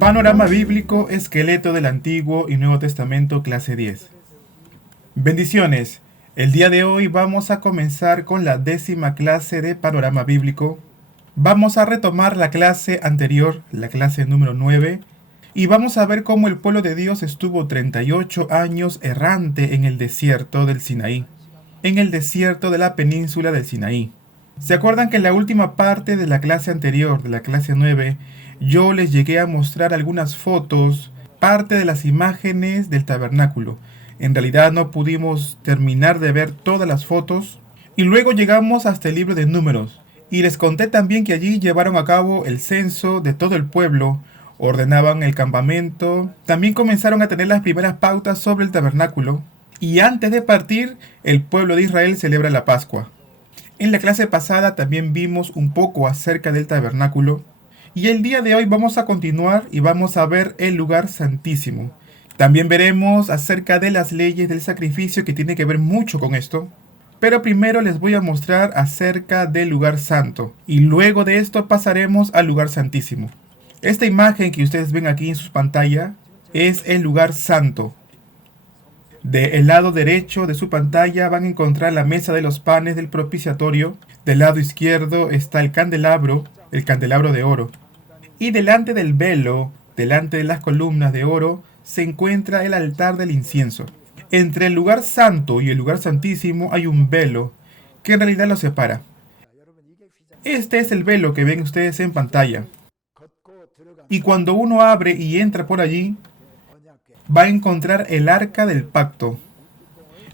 Panorama bíblico, esqueleto del Antiguo y Nuevo Testamento, clase 10. Bendiciones. El día de hoy vamos a comenzar con la 10ª clase de Panorama bíblico. Vamos a retomar la clase anterior, la clase número 9, y vamos a ver cómo el pueblo de Dios estuvo 38 años errante en el desierto del Sinaí, en el desierto de la península del Sinaí. ¿Se acuerdan que en la última parte de la clase anterior, de la clase 9, yo les llegué a mostrar algunas fotos, parte de las imágenes del tabernáculo? En realidad no pudimos terminar de ver todas las fotos y luego llegamos hasta el libro de Números. Y les conté también que allí llevaron a cabo el censo de todo el pueblo, ordenaban el campamento, también comenzaron a tener las primeras pautas sobre el tabernáculo y antes de partir el pueblo de Israel celebra la Pascua. En la clase pasada también vimos un poco acerca del tabernáculo y el día de hoy vamos a continuar y vamos a ver el lugar santísimo. También veremos acerca de las leyes del sacrificio que tiene que ver mucho con esto. Pero primero les voy a mostrar acerca del lugar santo y luego de esto pasaremos al lugar santísimo. Esta imagen que ustedes ven aquí en su pantalla es el lugar santo. Del lado derecho de su pantalla van a encontrar la mesa de los panes del propiciatorio. Del lado izquierdo está el candelabro de oro. Y delante del velo, delante de las columnas de oro, se encuentra el altar del incienso. Entre el lugar santo y el lugar santísimo hay un velo que en realidad lo separa. Este es el velo que ven ustedes en pantalla. Y cuando uno abre y entra por allí, va a encontrar el arca del pacto.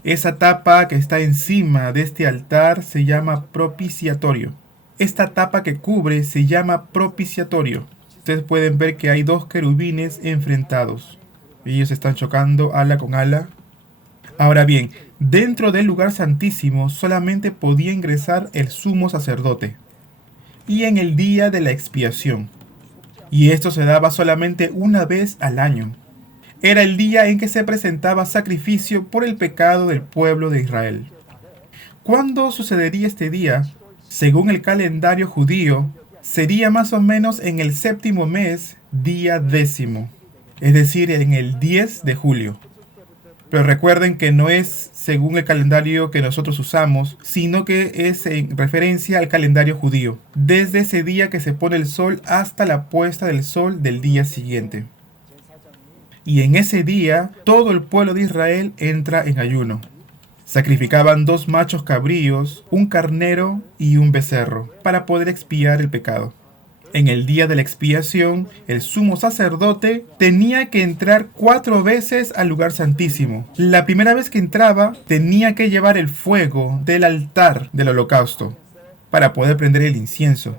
Esa tapa que está encima de este altar se llama propiciatorio. Esta tapa que cubre se llama propiciatorio. Ustedes pueden ver que hay dos querubines enfrentados. Ellos están chocando ala con ala. Ahora bien, dentro del lugar santísimo solamente podía ingresar el sumo sacerdote. Y en el día de la expiación. Y esto se daba solamente una vez al año. Era el día en que se presentaba sacrificio por el pecado del pueblo de Israel. ¿Cuándo sucedería este día? Según el calendario judío, sería más o menos en el 7º mes, día 10º, es decir, en el 10 de julio. Pero recuerden que no es según el calendario que nosotros usamos, sino que es en referencia al calendario judío, desde ese día que se pone el sol hasta la puesta del sol del día siguiente. Y en ese día, todo el pueblo de Israel entra en ayuno. Sacrificaban 2 machos cabríos, un carnero y un becerro, para poder expiar el pecado. En el día de la expiación, el sumo sacerdote tenía que entrar 4 veces al lugar santísimo. La primera vez que entraba, tenía que llevar el fuego del altar del holocausto, para poder prender el incienso.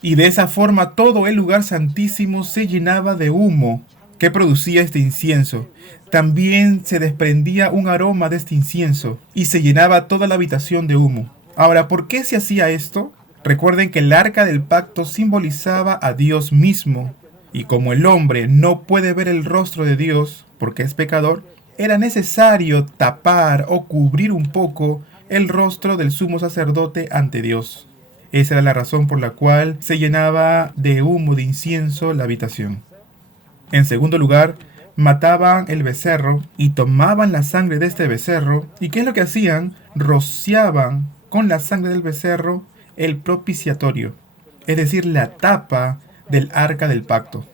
Y de esa forma todo el lugar santísimo se llenaba de humo que producía este incienso. También se desprendía un aroma de este incienso y se llenaba toda la habitación de humo. Ahora, ¿por qué se hacía esto? Recuerden que el arca del pacto simbolizaba a Dios mismo, y como el hombre no puede ver el rostro de Dios porque es pecador, era necesario tapar o cubrir un poco el rostro del sumo sacerdote ante Dios. Esa era la razón por la cual se llenaba de humo de incienso la habitación. En segundo lugar, mataban el becerro y tomaban la sangre de este becerro. ¿Y qué es lo que hacían? Rociaban con la sangre del becerro el propiciatorio, es decir, la tapa del arca del pacto.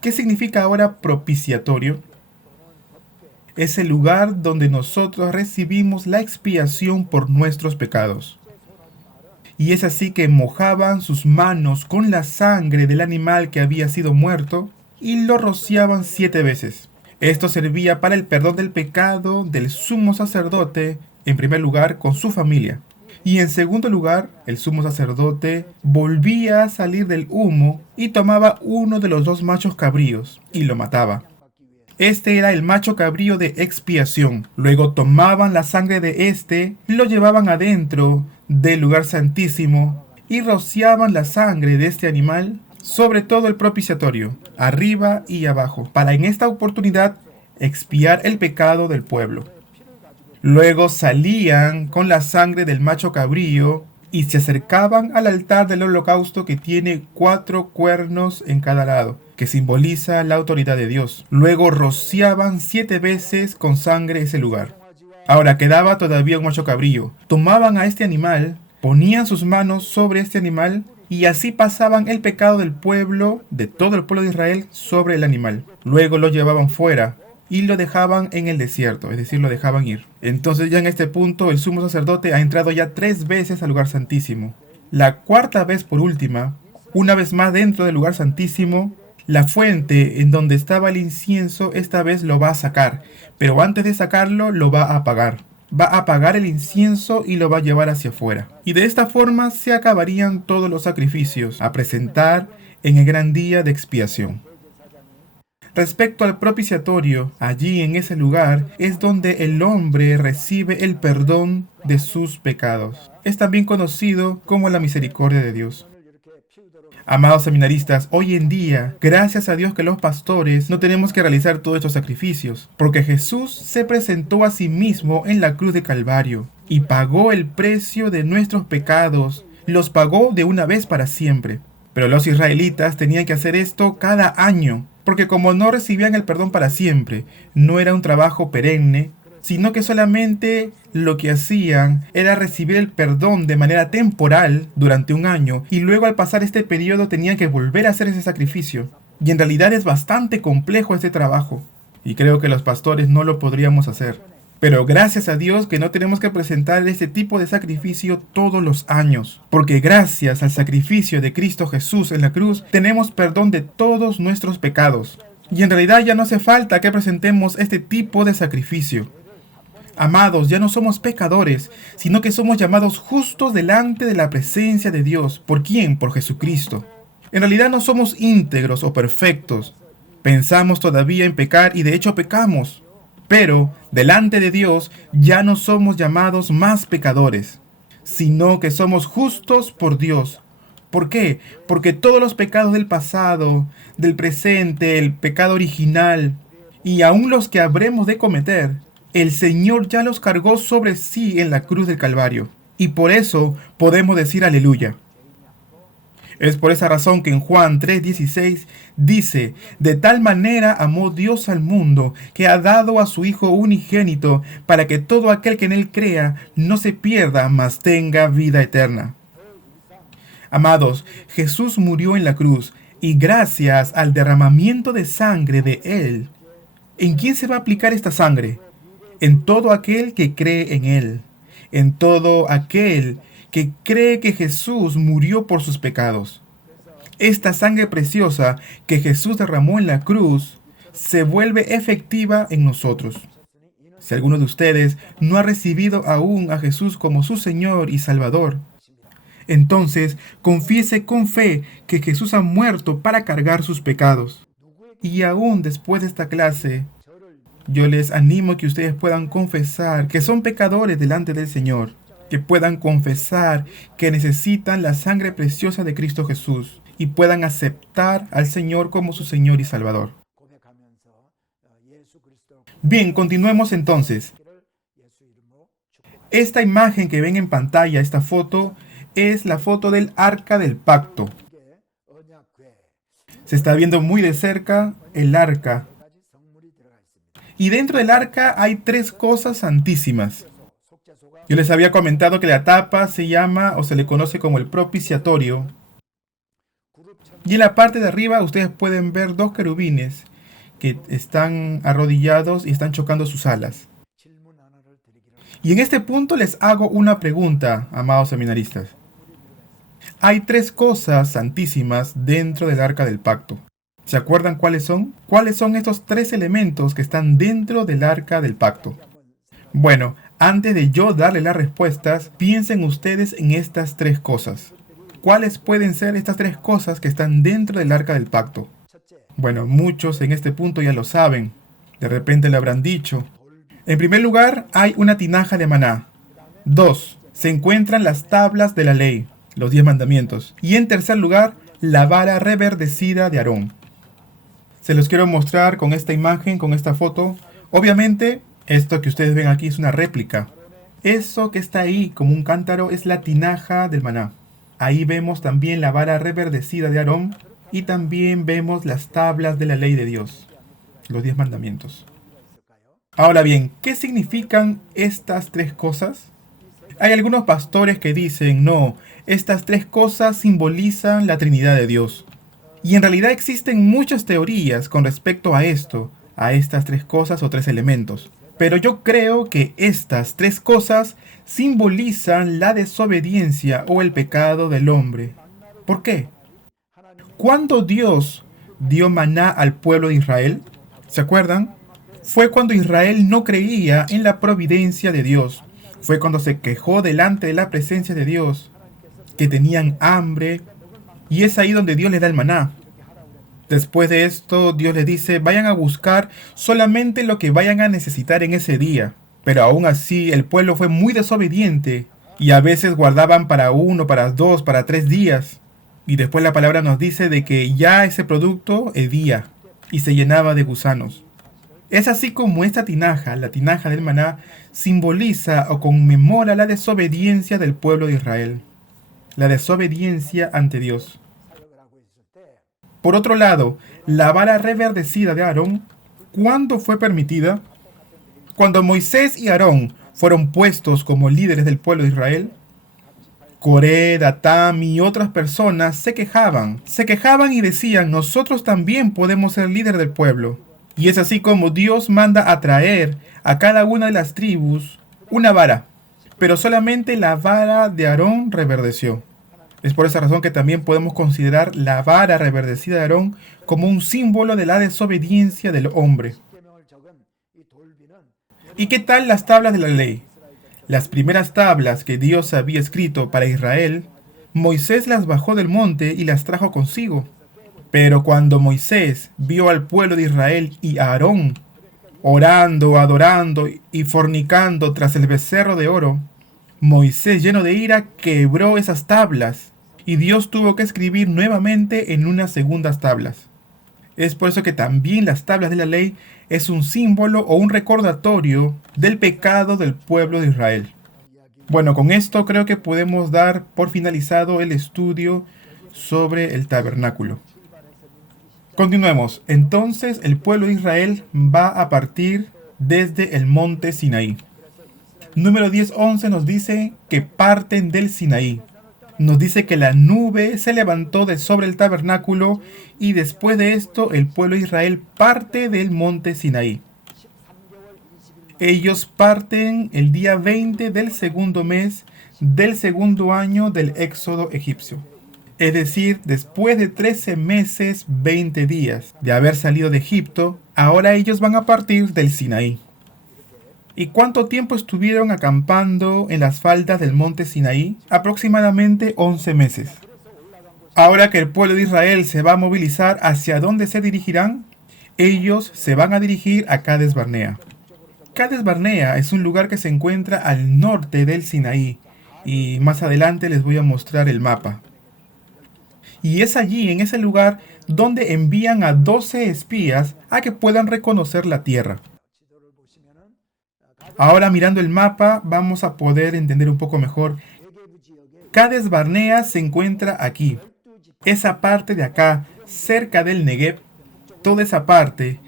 ¿Qué significa ahora propiciatorio? Es el lugar donde nosotros recibimos la expiación por nuestros pecados. Y es así que mojaban sus manos con la sangre del animal que había sido muerto y lo rociaban 7 veces. Esto servía para el perdón del pecado del sumo sacerdote, en primer lugar, con su familia. Y en segundo lugar, el sumo sacerdote volvía a salir del humo y tomaba uno de los 2 machos cabríos y lo mataba. Este era el macho cabrío de expiación. Luego tomaban la sangre de este, lo llevaban adentro del lugar santísimo y rociaban la sangre de este animal sobre todo el propiciatorio, arriba y abajo, para en esta oportunidad expiar el pecado del pueblo. Luego salían con la sangre del macho cabrío y se acercaban al altar del holocausto que tiene 4 cuernos en cada lado, que simboliza la autoridad de Dios. Luego rociaban 7 veces con sangre ese lugar. Ahora quedaba todavía un macho cabrío. Tomaban a este animal, ponían sus manos sobre este animal y así pasaban el pecado del pueblo, de todo el pueblo de Israel, sobre el animal. Luego lo llevaban fuera y lo dejaban en el desierto, es decir, lo dejaban ir. Entonces ya en este punto el sumo sacerdote ha entrado ya 3 veces al lugar santísimo. La 4ª vez por última, una vez más dentro del lugar santísimo, la fuente en donde estaba el incienso esta vez lo va a sacar, pero antes de sacarlo lo va a apagar. Va a apagar el incienso y lo va a llevar hacia afuera. Y de esta forma se acabarían todos los sacrificios a presentar en el gran día de expiación. Respecto al propiciatorio, allí en ese lugar es donde el hombre recibe el perdón de sus pecados. Es también conocido como la misericordia de Dios. Amados seminaristas, hoy en día, gracias a Dios que los pastores no tenemos que realizar todos estos sacrificios, porque Jesús se presentó a sí mismo en la cruz de Calvario y pagó el precio de nuestros pecados, los pagó de una vez para siempre. Pero los israelitas tenían que hacer esto cada año, porque como no recibían el perdón para siempre, no era un trabajo perenne, sino que solamente lo que hacían era recibir el perdón de manera temporal durante un año y luego al pasar este periodo tenían que volver a hacer ese sacrificio. Y en realidad es bastante complejo este trabajo y creo que los pastores no lo podríamos hacer. Pero gracias a Dios que no tenemos que presentar este tipo de sacrificio todos los años, porque gracias al sacrificio de Cristo Jesús en la cruz tenemos perdón de todos nuestros pecados. Y en realidad ya no hace falta que presentemos este tipo de sacrificio. Amados, ya no somos pecadores, sino que somos llamados justos delante de la presencia de Dios. ¿Por quién? Por Jesucristo. En realidad no somos íntegros o perfectos. Pensamos todavía en pecar y de hecho pecamos. Pero delante de Dios ya no somos llamados más pecadores, sino que somos justos por Dios. ¿Por qué? Porque todos los pecados del pasado, del presente, el pecado original y aún los que habremos de cometer, el Señor ya los cargó sobre sí en la cruz del Calvario. Y por eso podemos decir aleluya. Es por esa razón que en Juan 3:16 dice: de tal manera amó Dios al mundo, que ha dado a su Hijo unigénito, para que todo aquel que en él crea no se pierda, mas tenga vida eterna. Amados, Jesús murió en la cruz, y gracias al derramamiento de sangre de él, ¿en quién se va a aplicar esta sangre? En todo aquel que cree en él, en todo aquel que cree que Jesús murió por sus pecados. Esta sangre preciosa que Jesús derramó en la cruz se vuelve efectiva en nosotros. Si alguno de ustedes no ha recibido aún a Jesús como su Señor y Salvador, entonces confiese con fe que Jesús ha muerto para cargar sus pecados. Y aún después de esta clase, yo les animo a que ustedes puedan confesar que son pecadores delante del Señor, que puedan confesar que necesitan la sangre preciosa de Cristo Jesús y puedan aceptar al Señor como su Señor y Salvador. Bien, continuemos entonces. Esta imagen que ven en pantalla, esta foto, es la foto del Arca del Pacto. Se está viendo muy de cerca el arca. Y dentro del arca hay 3 cosas santísimas. Yo les había comentado que la tapa se llama o se le conoce como el propiciatorio. Y en la parte de arriba ustedes pueden ver 2 querubines que están arrodillados y están chocando sus alas. Y en este punto les hago una pregunta, amados seminaristas. Hay 3 cosas santísimas dentro del arca del pacto. ¿Se acuerdan cuáles son? ¿Cuáles son estos 3 elementos que están dentro del arca del pacto? Bueno, antes de yo darle las respuestas, piensen ustedes en estas 3 cosas. ¿Cuáles pueden ser estas 3 cosas que están dentro del arca del pacto? Bueno, muchos en este punto ya lo saben. De repente le habrán dicho. En primer lugar, hay una tinaja de maná. 2. Se encuentran las tablas de la ley, los 10 mandamientos. Y en tercer lugar, la vara reverdecida de Aarón. Se los quiero mostrar con esta imagen, con esta foto. Obviamente, esto que ustedes ven aquí es una réplica. Eso que está ahí como un cántaro es la tinaja del maná. Ahí vemos también la vara reverdecida de Aarón y también vemos las tablas de la ley de Dios, los 10 mandamientos. Ahora bien, ¿qué significan estas tres cosas? Hay algunos pastores que dicen, no, estas tres cosas simbolizan la Trinidad de Dios. Y en realidad existen muchas teorías con respecto a esto, a estas tres cosas o tres elementos. Pero yo creo que estas tres cosas simbolizan la desobediencia o el pecado del hombre. ¿Por qué? Cuando Dios dio maná al pueblo de Israel, ¿se acuerdan? Fue cuando Israel no creía en la providencia de Dios. Fue cuando se quejó delante de la presencia de Dios, que tenían hambre, y es ahí donde Dios les da el maná. Después de esto, Dios les dice, vayan a buscar solamente lo que vayan a necesitar en ese día. Pero aún así, el pueblo fue muy desobediente, y a veces guardaban para 1, para 2, para 3 días. Y después la palabra nos dice de que ya ese producto hedía, y se llenaba de gusanos. Es así como esta tinaja, la tinaja del maná, simboliza o conmemora la desobediencia del pueblo de Israel. La desobediencia ante Dios. Por otro lado, la vara reverdecida de Aarón, ¿cuándo fue permitida? Cuando Moisés y Aarón fueron puestos como líderes del pueblo de Israel. Coré, Datán y otras personas se quejaban y decían, nosotros también podemos ser líderes del pueblo. Y es así como Dios manda a traer a cada una de las tribus una vara, pero solamente la vara de Aarón reverdeció. Es por esa razón que también podemos considerar la vara reverdecida de Aarón como un símbolo de la desobediencia del hombre. ¿Y qué tal las tablas de la ley? Las primeras tablas que Dios había escrito para Israel, Moisés las bajó del monte y las trajo consigo. Pero cuando Moisés vio al pueblo de Israel y a Aarón orando, adorando y fornicando tras el becerro de oro, Moisés, lleno de ira, quebró esas tablas y Dios tuvo que escribir nuevamente en unas segundas tablas. Es por eso que también las tablas de la ley es un símbolo o un recordatorio del pecado del pueblo de Israel. Bueno, con esto creo que podemos dar por finalizado el estudio sobre el tabernáculo. Continuemos. Entonces el pueblo de Israel va a partir desde el monte Sinaí. Número 10:11 nos dice que parten del Sinaí. Nos dice que la nube se levantó de sobre el tabernáculo y después de esto el pueblo de Israel parte del monte Sinaí. Ellos parten el día 20 del segundo mes del segundo año del éxodo egipcio. Es decir, después de 13 meses, 20 días de haber salido de Egipto, ahora ellos van a partir del Sinaí. ¿Y cuánto tiempo estuvieron acampando en las faldas del monte Sinaí? Aproximadamente 11 meses. Ahora que el pueblo de Israel se va a movilizar, ¿hacia dónde se dirigirán? Ellos se van a dirigir a Cades Barnea. Cades Barnea es un lugar que se encuentra al norte del Sinaí, y más adelante les voy a mostrar el mapa. Y es allí, en ese lugar, donde envían a 12 espías a que puedan reconocer la tierra. Ahora mirando el mapa vamos a poder entender un poco mejor. Cades Barnea se encuentra aquí. Esa parte de acá, cerca del Negev, toda esa parte.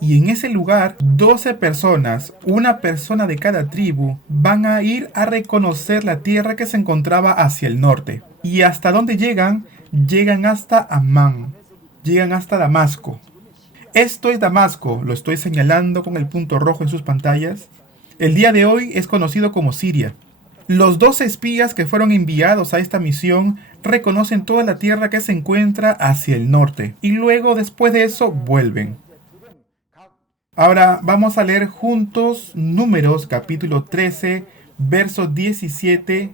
Y en ese lugar, 12 personas, una persona de cada tribu, van a ir a reconocer la tierra que se encontraba hacia el norte. ¿Y hasta dónde llegan? Llegan hasta Amán. Llegan hasta Damasco. Esto es Damasco, lo estoy señalando con el punto rojo en sus pantallas. El día de hoy es conocido como Siria. Los 12 espías que fueron enviados a esta misión reconocen toda la tierra que se encuentra hacia el norte. Y luego, después de eso, vuelven. Ahora vamos a leer juntos Números capítulo 13, versos 17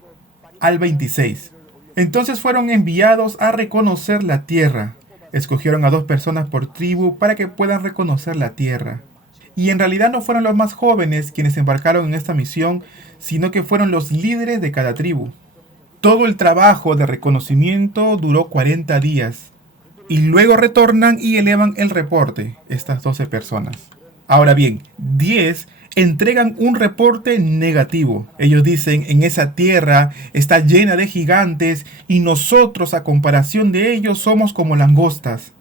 al 26. Entonces fueron enviados a reconocer la tierra. Escogieron a 2 personas por tribu para que puedan reconocer la tierra. Y en realidad no fueron los más jóvenes quienes embarcaron en esta misión, sino que fueron los líderes de cada tribu. Todo el trabajo de reconocimiento duró 40 días. Y luego retornan y elevan el reporte, estas 12 personas. Ahora bien, 10 entregan un reporte negativo. Ellos dicen, en esa tierra está llena de gigantes y nosotros a comparación de ellos somos como langostas.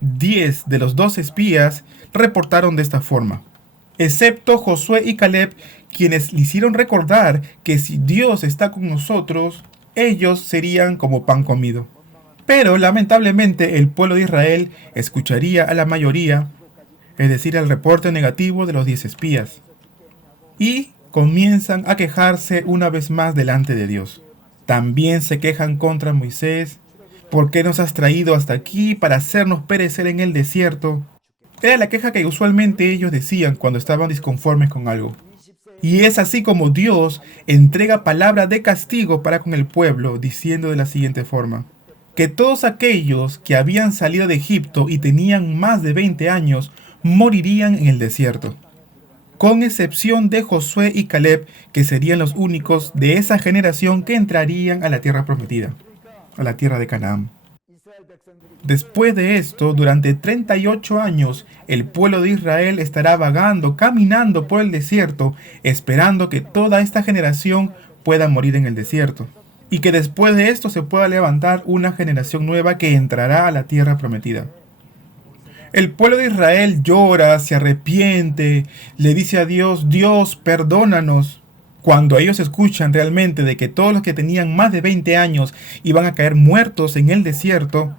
10 de los 12 espías reportaron de esta forma, excepto Josué y Caleb, quienes le hicieron recordar que si Dios está con nosotros, ellos serían como pan comido. Pero lamentablemente el pueblo de Israel escucharía a la mayoría, es decir, el reporte negativo de los 10 espías, y comienzan a quejarse una vez más delante de Dios. También se quejan contra Moisés. ¿Por qué nos has traído hasta aquí para hacernos perecer en el desierto? Era la queja que usualmente ellos decían cuando estaban disconformes con algo. Y es así como Dios entrega palabra de castigo para con el pueblo, diciendo de la siguiente forma: que todos aquellos que habían salido de Egipto y tenían más de 20 años morirían en el desierto, con excepción de Josué y Caleb, que serían los únicos de esa generación que entrarían a la tierra prometida, a la tierra de Canaán. Después de esto, durante 38 años, el pueblo de Israel estará vagando, caminando por el desierto, esperando que toda esta generación pueda morir en el desierto, y que después de esto se pueda levantar una generación nueva que entrará a la tierra prometida. El pueblo de Israel llora, se arrepiente, le dice a Dios: Dios, perdónanos. Cuando ellos escuchan realmente de que todos los que tenían más de 20 años iban a caer muertos en el desierto,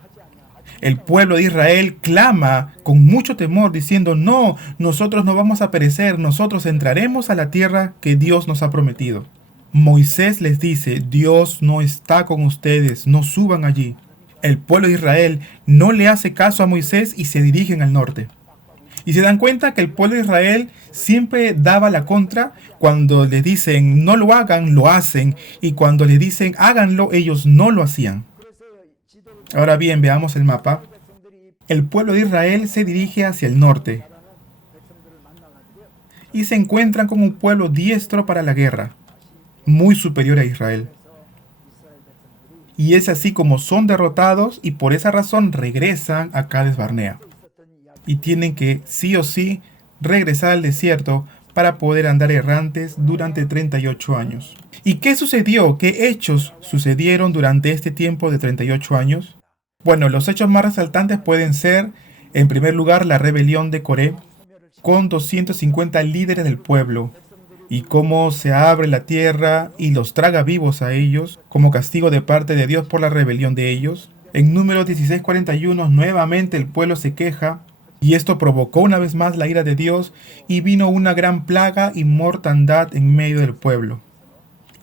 el pueblo de Israel clama con mucho temor diciendo: no, nosotros no vamos a perecer, nosotros entraremos a la tierra que Dios nos ha prometido. Moisés les dice: Dios no está con ustedes, no suban allí. El pueblo de Israel no le hace caso a Moisés y se dirigen al norte. Y se dan cuenta que el pueblo de Israel siempre daba la contra. Cuando le dicen no lo hagan, lo hacen. Y cuando le dicen háganlo, ellos no lo hacían. Ahora bien, veamos el mapa. El pueblo de Israel se dirige hacia el norte. Y se encuentran con un pueblo diestro para la guerra, muy superior a Israel. Y es así como son derrotados y por esa razón regresan a Cades Barnea. Y tienen que sí o sí regresar al desierto para poder andar errantes durante 38 años. ¿Y qué sucedió? ¿Qué hechos sucedieron durante este tiempo de 38 años? Bueno, los hechos más resaltantes pueden ser, en primer lugar, la rebelión de Coré, con 250 líderes del pueblo, y cómo se abre la tierra y los traga vivos a ellos, como castigo de parte de Dios por la rebelión de ellos. En Números 16:41, nuevamente el pueblo se queja, y esto provocó una vez más la ira de Dios, y vino una gran plaga y mortandad en medio del pueblo.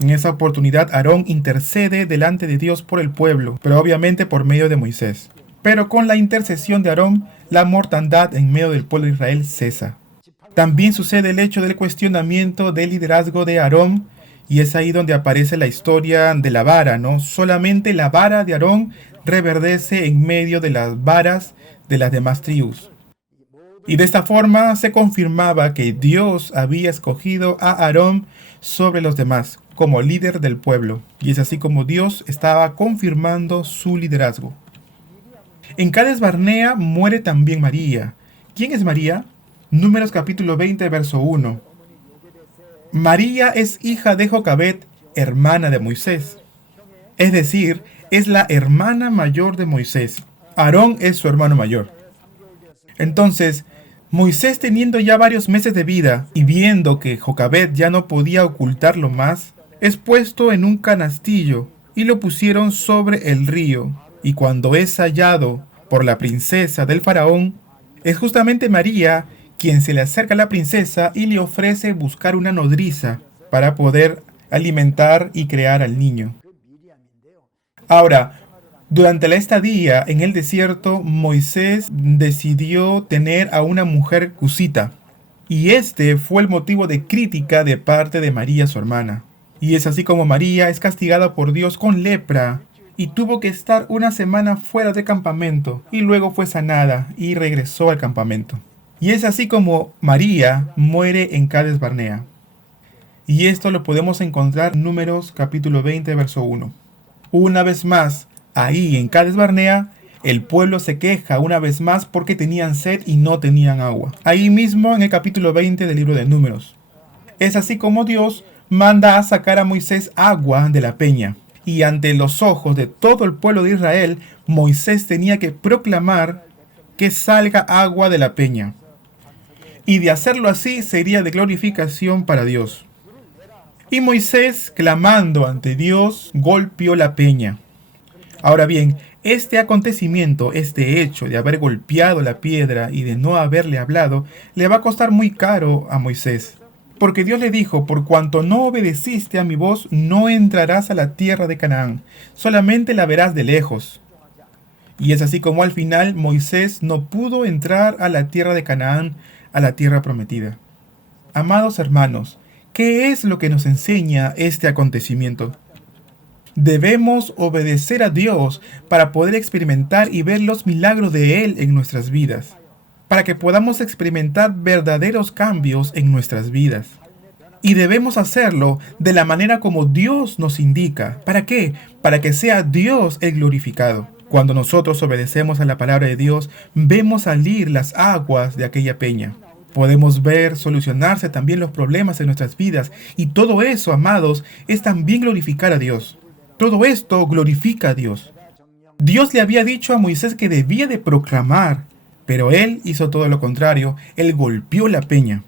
En esa oportunidad Aarón intercede delante de Dios por el pueblo, pero obviamente por medio de Moisés. Pero con la intercesión de Aarón, la mortandad en medio del pueblo de Israel cesa. También sucede el hecho del cuestionamiento del liderazgo de Aarón, y es ahí donde aparece la historia de la vara, ¿no? Solamente la vara de Aarón reverdece en medio de las varas de las demás tribus. Y de esta forma se confirmaba que Dios había escogido a Aarón sobre los demás como líder del pueblo, y es así como Dios estaba confirmando su liderazgo. En Cades Barnea muere también María. ¿Quién es María? Números capítulo 20, verso 1. María es hija de Jocabet, hermana de Moisés. Es decir, es la hermana mayor de Moisés. Aarón es su hermano mayor. Entonces, Moisés, teniendo ya varios meses de vida y viendo que Jocabet ya no podía ocultarlo más, es puesto en un canastillo y lo pusieron sobre el río. Y cuando es hallado por la princesa del faraón, es justamente María quien se le acerca a la princesa y le ofrece buscar una nodriza para poder alimentar y crear al niño. Ahora, durante la estadía en el desierto, Moisés decidió tener a una mujer cusita, y este fue el motivo de crítica de parte de María, su hermana. Y es así como María es castigada por Dios con lepra, y tuvo que estar una semana fuera del campamento, y luego fue sanada y regresó al campamento. Y es así como María muere en Cades Barnea. Y esto lo podemos encontrar en Números capítulo 20, verso 1. Una vez más, ahí en Cades Barnea, El pueblo se queja una vez más porque tenían sed y no tenían agua. Ahí mismo en el capítulo 20 del libro de Números. Es así como Dios manda a sacar a Moisés agua de la peña. Y ante los ojos de todo el pueblo de Israel, Moisés tenía que proclamar que salga agua de la peña. Y de hacerlo así sería de glorificación para Dios. Y Moisés, clamando ante Dios, golpeó la peña. Ahora bien, este acontecimiento, este hecho de haber golpeado la piedra y de no haberle hablado, le va a costar muy caro a Moisés. Porque Dios le dijo, por cuanto no obedeciste a mi voz, no entrarás a la tierra de Canaán, solamente la verás de lejos. Y es así como al final Moisés no pudo entrar a la tierra de Canaán, a la tierra prometida. Amados hermanos, ¿qué es lo que nos enseña este acontecimiento? Debemos obedecer a Dios para poder experimentar y ver los milagros de Él en nuestras vidas, para que podamos experimentar verdaderos cambios en nuestras vidas. Y debemos hacerlo de la manera como Dios nos indica. ¿Para qué? Para que sea Dios el glorificado. Cuando nosotros obedecemos a la palabra de Dios, vemos salir las aguas de aquella peña. Podemos ver solucionarse también los problemas en nuestras vidas. Y todo eso, amados, es también glorificar a Dios. Todo esto glorifica a Dios. Dios le había dicho a Moisés que debía de proclamar, pero él hizo todo lo contrario. Él golpeó la peña.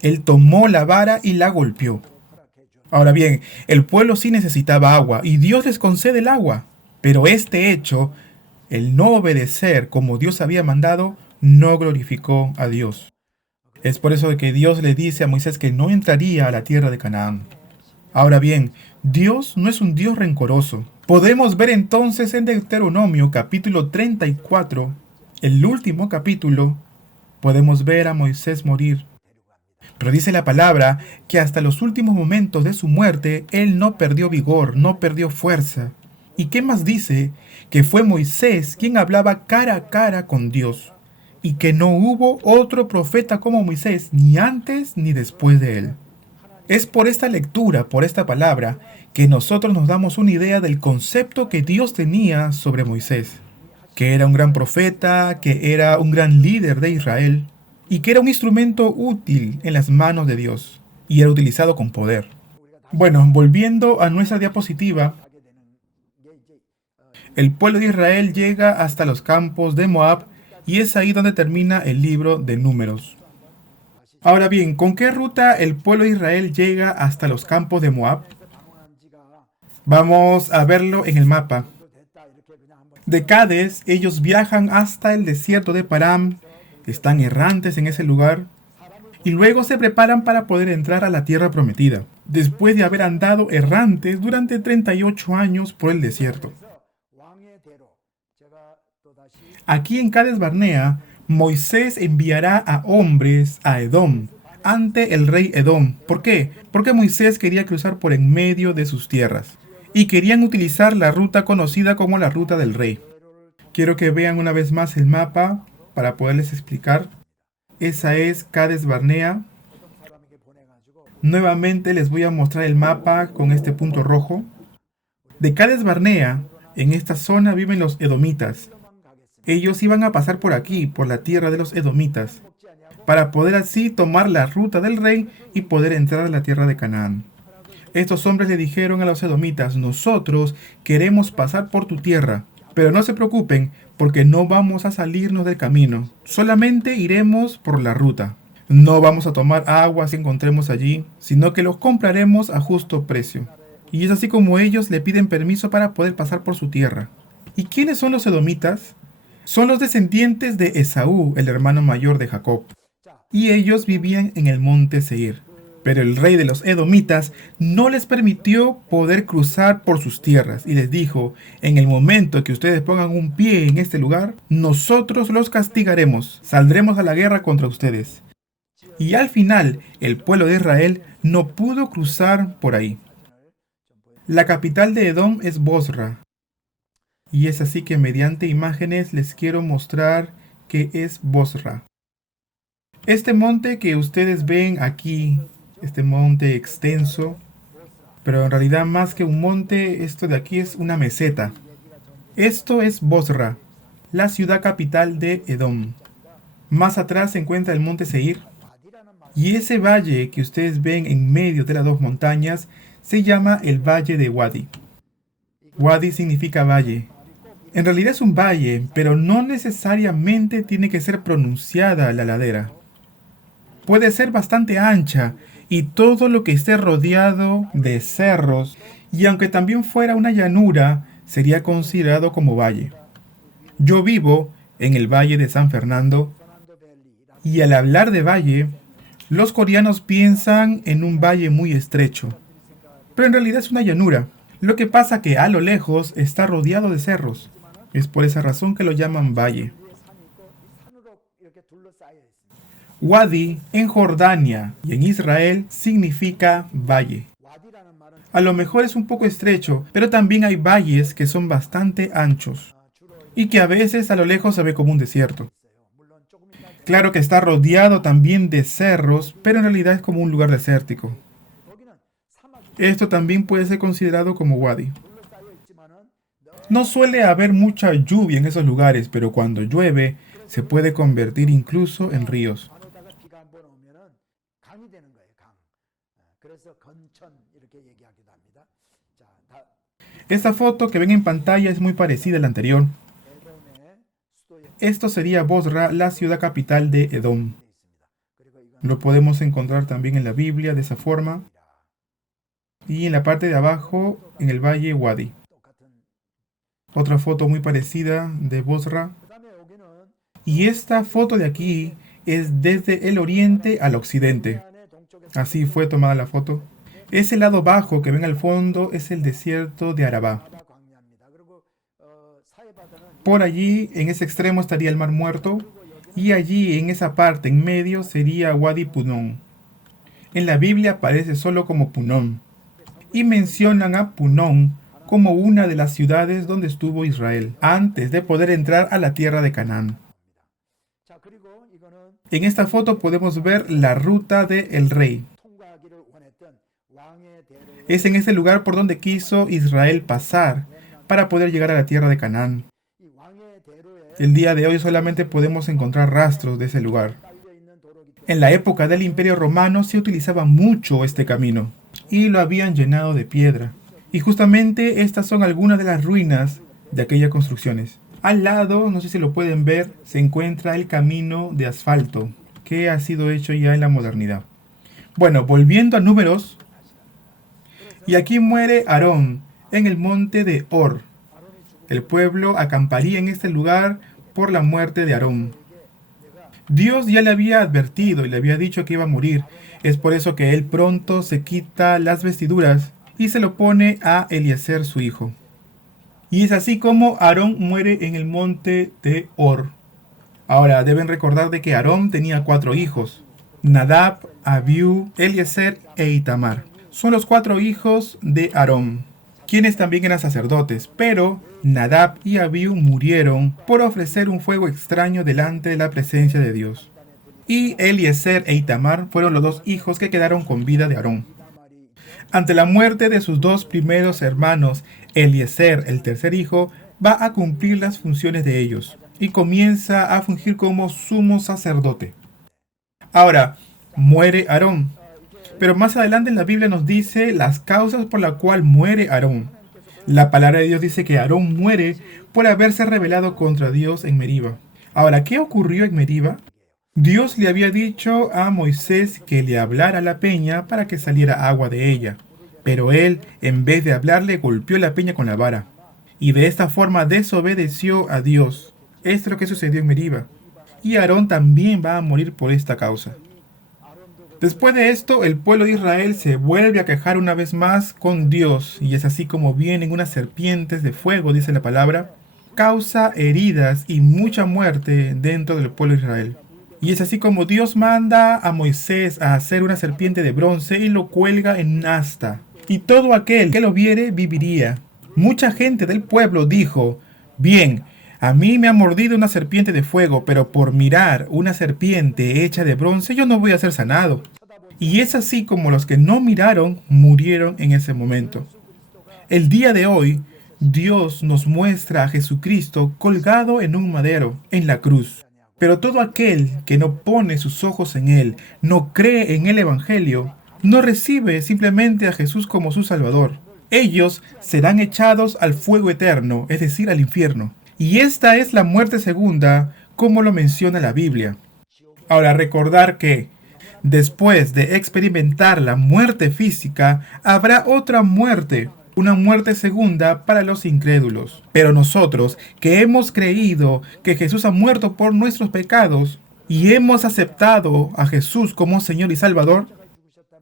Él tomó la vara y la golpeó. Ahora bien, el pueblo sí necesitaba agua y Dios les concede el agua. Pero este hecho, el no obedecer como Dios había mandado, no glorificó a Dios. Es por eso que Dios le dice a Moisés que no entraría a la tierra de Canaán. Ahora bien, Dios no es un Dios rencoroso. Podemos ver entonces en Deuteronomio capítulo 34, el último capítulo, podemos ver a Moisés morir. Pero dice la palabra que hasta los últimos momentos de su muerte, él no perdió vigor, no perdió fuerza. ¿Y qué más dice? Que fue Moisés quien hablaba cara a cara con Dios, y que no hubo otro profeta como Moisés, ni antes ni después de él. Es por esta lectura, por esta palabra, que nosotros nos damos una idea del concepto que Dios tenía sobre Moisés, que era un gran profeta, que era un gran líder de Israel, y que era un instrumento útil en las manos de Dios, y era utilizado con poder. Bueno, volviendo a nuestra diapositiva, el pueblo de Israel llega hasta los campos de Moab, y es ahí donde termina el libro de Números. Ahora bien, ¿con qué ruta el pueblo de Israel llega hasta los campos de Moab? Vamos a verlo en el mapa. De Cades, ellos viajan hasta el desierto de Param, están errantes en ese lugar, y luego se preparan para poder entrar a la tierra prometida, después de haber andado errantes durante 38 años por el desierto. Aquí en Cades Barnea, Moisés enviará a hombres a Edom, ante el rey Edom. ¿Por qué? Porque Moisés quería cruzar por en medio de sus tierras, y querían utilizar la ruta conocida como la ruta del rey. Quiero que vean una vez más el mapa para poderles explicar. Esa es Cades Barnea. Nuevamente les voy a mostrar el mapa con este punto rojo. De Cades Barnea, en esta zona viven los edomitas. Ellos iban a pasar por aquí, por la tierra de los edomitas, para poder así tomar la ruta del rey y poder entrar a la tierra de Canaán. Estos hombres le dijeron a los edomitas: nosotros queremos pasar por tu tierra, pero no se preocupen porque no vamos a salirnos del camino, solamente iremos por la ruta. No vamos a tomar agua si encontremos allí, sino que los compraremos a justo precio. Y es así como ellos le piden permiso para poder pasar por su tierra. ¿Y quiénes son los edomitas? Son los descendientes de Esaú, el hermano mayor de Jacob. Y ellos vivían en el monte Seir. Pero el rey de los edomitas no les permitió poder cruzar por sus tierras y les dijo: en el momento que ustedes pongan un pie en este lugar, nosotros los castigaremos, saldremos a la guerra contra ustedes. Y al final, el pueblo de Israel no pudo cruzar por ahí. La capital de Edom es Bosra. Y es así que mediante imágenes les quiero mostrar qué es Bosra. Este monte que ustedes ven aquí, este monte extenso, pero en realidad más que un monte, esto de aquí es una meseta. Esto es Bosra. la ciudad capital de Edom. Más atrás se encuentra el monte Seir. Y ese valle que ustedes ven en medio de las dos montañas se llama el valle de Wadi. Wadi significa valle. En realidad es un valle, pero no necesariamente tiene que ser pronunciada la ladera. Puede ser bastante ancha y todo lo que esté rodeado de cerros, y aunque también fuera una llanura, sería considerado como valle. Yo vivo en el valle de San Fernando, y al hablar de valle, los coreanos piensan en un valle muy estrecho, pero en realidad es una llanura. Lo que pasa que a lo lejos está rodeado de cerros. Es por esa razón que lo llaman valle. Wadi en Jordania y en Israel significa valle. A lo mejor es un poco estrecho, pero también hay valles que son bastante anchos y que a veces a lo lejos se ve como un desierto. Claro que está rodeado también de cerros, pero en realidad es como un lugar desértico. Esto también puede ser considerado como wadi. No suele haber mucha lluvia en esos lugares, pero cuando llueve se puede convertir incluso en ríos. Esta foto que ven en pantalla es muy parecida a la anterior. Esto sería Bosra, la ciudad capital de Edom. Lo podemos encontrar también en la Biblia de esa forma. Y en la parte de abajo, en el valle Wadi. Otra foto muy parecida de Bosra. Y esta foto de aquí es desde el oriente al occidente. Así fue tomada la foto. Ese lado bajo que ven al fondo es el desierto de Arabá. Por allí, en ese extremo, estaría el Mar Muerto. Y allí, en esa parte, en medio, sería Wadi Punón. En la Biblia aparece solo como Punón. Y mencionan a Punón como una de las ciudades donde estuvo Israel, antes de poder entrar a la tierra de Canaán. En esta foto podemos ver la ruta del rey. Es en ese lugar por donde quiso Israel pasar para poder llegar a la tierra de Canaán. El día de hoy solamente podemos encontrar rastros de ese lugar. En la época del Imperio Romano se utilizaba mucho este camino y lo habían llenado de piedra. Y justamente estas son algunas de las ruinas de aquellas construcciones. Al lado, no sé si lo pueden ver, se encuentra el camino de asfalto que ha sido hecho ya en la modernidad. Bueno, volviendo a Números, y aquí muere Aarón en el monte de Hor. El pueblo acamparía en este lugar por la muerte de Aarón. Dios ya le había advertido y le había dicho que iba a morir. Es por eso que él pronto se quita las vestiduras y se lo pone a Eliezer, su hijo. Y es así como Aarón muere en el monte de Hor. Ahora, deben recordar de que Aarón tenía 4 hijos: Nadab, Abiú, Eliezer e Itamar. Son los 4 hijos de Aarón, quienes también eran sacerdotes, pero Nadab y Abiú murieron por ofrecer un fuego extraño delante de la presencia de Dios. Y Eliezer e Itamar fueron los 2 hijos que quedaron con vida de Aarón. Ante la muerte de sus 2 primeros hermanos, Eliezer, el tercer hijo, va a cumplir las funciones de ellos y comienza a fungir como sumo sacerdote. Ahora, muere Aarón. Pero más adelante en la Biblia nos dice las causas por las cuales muere Aarón. La palabra de Dios dice que Aarón muere por haberse rebelado contra Dios en Meriba. Ahora, ¿qué ocurrió en Meriba? Dios le había dicho a Moisés que le hablara a la peña para que saliera agua de ella. Pero él, en vez de hablarle, golpeó la peña con la vara. Y de esta forma desobedeció a Dios. Esto es lo que sucedió en Meriba. Y Aarón también va a morir por esta causa. Después de esto, el pueblo de Israel se vuelve a quejar una vez más con Dios, y es así como vienen unas serpientes de fuego, dice la palabra, causa heridas y mucha muerte dentro del pueblo de Israel. Y es así como Dios manda a Moisés a hacer una serpiente de bronce y lo cuelga en un asta. Y todo aquel que lo viere viviría. Mucha gente del pueblo dijo: bien, a mí me ha mordido una serpiente de fuego, pero por mirar una serpiente hecha de bronce yo no voy a ser sanado. Y es así como los que no miraron murieron en ese momento. El día de hoy, Dios nos muestra a Jesucristo colgado en un madero, en la cruz. Pero todo aquel que no pone sus ojos en Él, no cree en el Evangelio, no recibe simplemente a Jesús como su Salvador. Ellos serán echados al fuego eterno, es decir, al infierno. Y esta es la muerte segunda, como lo menciona la Biblia. Ahora, recordar que después de experimentar la muerte física, habrá otra muerte, una muerte segunda para los incrédulos. Pero nosotros, que hemos creído que Jesús ha muerto por nuestros pecados y hemos aceptado a Jesús como Señor y Salvador,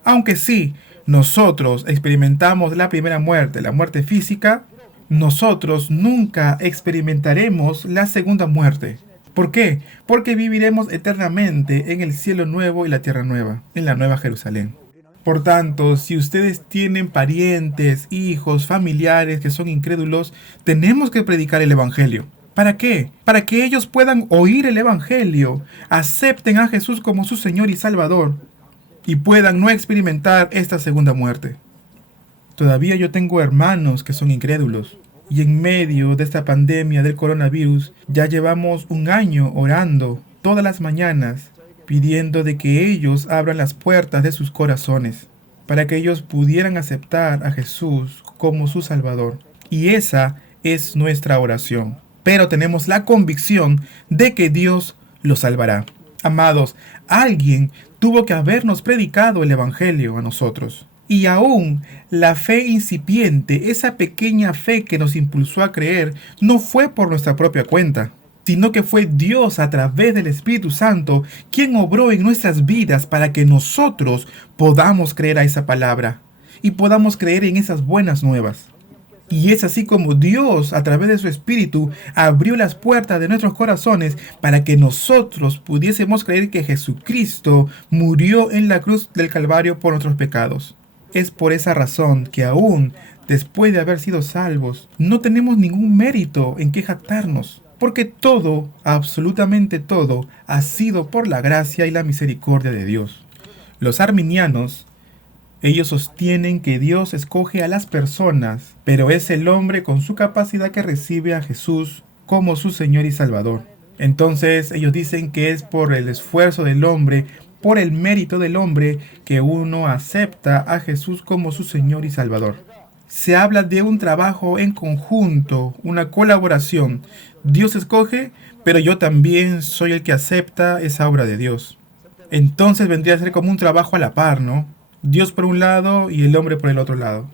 aunque sí, nosotros experimentamos la primera muerte, la muerte física, nosotros nunca experimentaremos la segunda muerte. ¿Por qué? Porque viviremos eternamente en el cielo nuevo y la tierra nueva, en la nueva Jerusalén. Por tanto, si ustedes tienen parientes, hijos, familiares que son incrédulos, tenemos que predicar el Evangelio. ¿Para qué? Para que ellos puedan oír el Evangelio, acepten a Jesús como su Señor y Salvador y puedan no experimentar esta segunda muerte. Todavía yo tengo hermanos que son incrédulos. Y en medio de esta pandemia del coronavirus, ya llevamos un año orando todas las mañanas, pidiendo de que ellos abran las puertas de sus corazones, para que ellos pudieran aceptar a Jesús como su Salvador. Y esa es nuestra oración. Pero tenemos la convicción de que Dios los salvará. Amados, alguien tuvo que habernos predicado el Evangelio a nosotros. Y aún la fe incipiente, esa pequeña fe que nos impulsó a creer, no fue por nuestra propia cuenta, sino que fue Dios a través del Espíritu Santo quien obró en nuestras vidas para que nosotros podamos creer a esa palabra y podamos creer en esas buenas nuevas. Y es así como Dios, a través de su Espíritu, abrió las puertas de nuestros corazones para que nosotros pudiésemos creer que Jesucristo murió en la cruz del Calvario por nuestros pecados. Es por esa razón que aún después de haber sido salvos, no tenemos ningún mérito en que jactarnos, porque todo, absolutamente todo, ha sido por la gracia y la misericordia de Dios. Los arminianos, ellos sostienen que Dios escoge a las personas, pero es el hombre con su capacidad que recibe a Jesús como su Señor y Salvador. Entonces ellos dicen que es por el esfuerzo del hombre, por el mérito del hombre, que uno acepta a Jesús como su Señor y Salvador. Se habla de un trabajo en conjunto, una colaboración. Dios escoge, pero yo también soy el que acepta esa obra de Dios. Entonces vendría a ser como un trabajo a la par, ¿no? Dios por un lado y el hombre por el otro lado.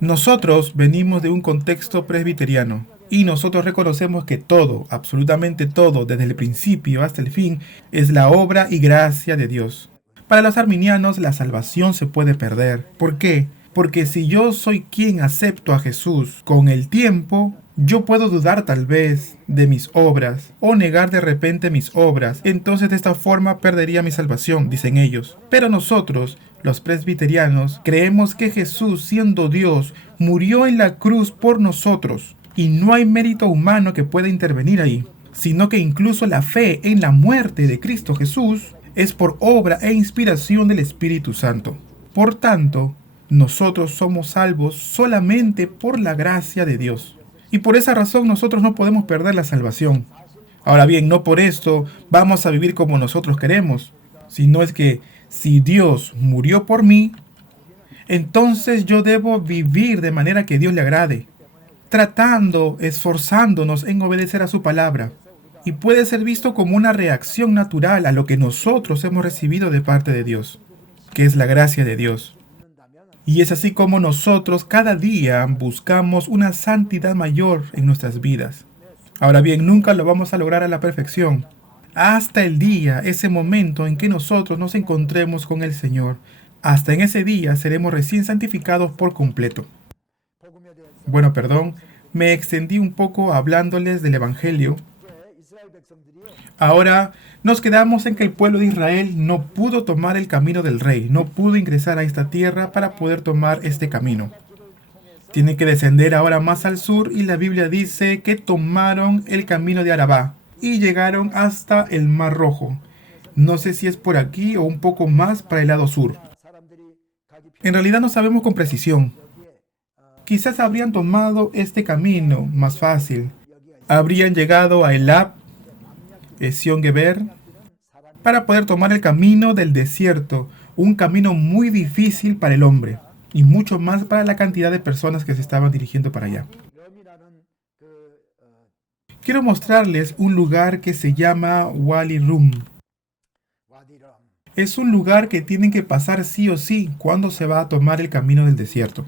Nosotros venimos de un contexto presbiteriano. Y nosotros reconocemos que todo, absolutamente todo, desde el principio hasta el fin, es la obra y gracia de Dios. Para los arminianos, la salvación se puede perder. ¿Por qué? Porque si yo soy quien acepto a Jesús con el tiempo, yo puedo dudar tal vez de mis obras o negar de repente mis obras. Entonces de esta forma perdería mi salvación, dicen ellos. Pero nosotros, los presbiterianos, creemos que Jesús, siendo Dios, murió en la cruz por nosotros. Y no hay mérito humano que pueda intervenir ahí, sino que incluso la fe en la muerte de Cristo Jesús es por obra e inspiración del Espíritu Santo. Por tanto, nosotros somos salvos solamente por la gracia de Dios. Y por esa razón nosotros no podemos perder la salvación. Ahora bien, no por esto vamos a vivir como nosotros queremos, sino es que si Dios murió por mí, entonces yo debo vivir de manera que Dios le agrade, tratando, esforzándonos en obedecer a su palabra, y puede ser visto como una reacción natural a lo que nosotros hemos recibido de parte de Dios, que es la gracia de Dios. Y es así como nosotros cada día buscamos una santidad mayor en nuestras vidas. Ahora bien, nunca lo vamos a lograr a la perfección, hasta el día, ese momento en que nosotros nos encontremos con el Señor. Hasta en ese día seremos recién santificados por completo. Bueno, perdón, me extendí un poco hablándoles del Evangelio. Ahora nos quedamos en que el pueblo de Israel no pudo tomar el camino del rey, no pudo ingresar a esta tierra para poder tomar este camino. Tiene que descender ahora más al sur y la Biblia dice que tomaron el camino de Arabá y llegaron hasta el Mar Rojo. No sé si es por aquí o un poco más para el lado sur. En realidad no sabemos con precisión. quizás habrían tomado este camino más fácil. Habrían llegado a Elab, Ezion Geber, para poder tomar el camino del desierto, un camino muy difícil para el hombre y mucho más para la cantidad de personas que se estaban dirigiendo para allá. Quiero mostrarles un lugar que se llama Wadi Rum. Es un lugar que tienen que pasar sí o sí cuando se va a tomar el camino del desierto.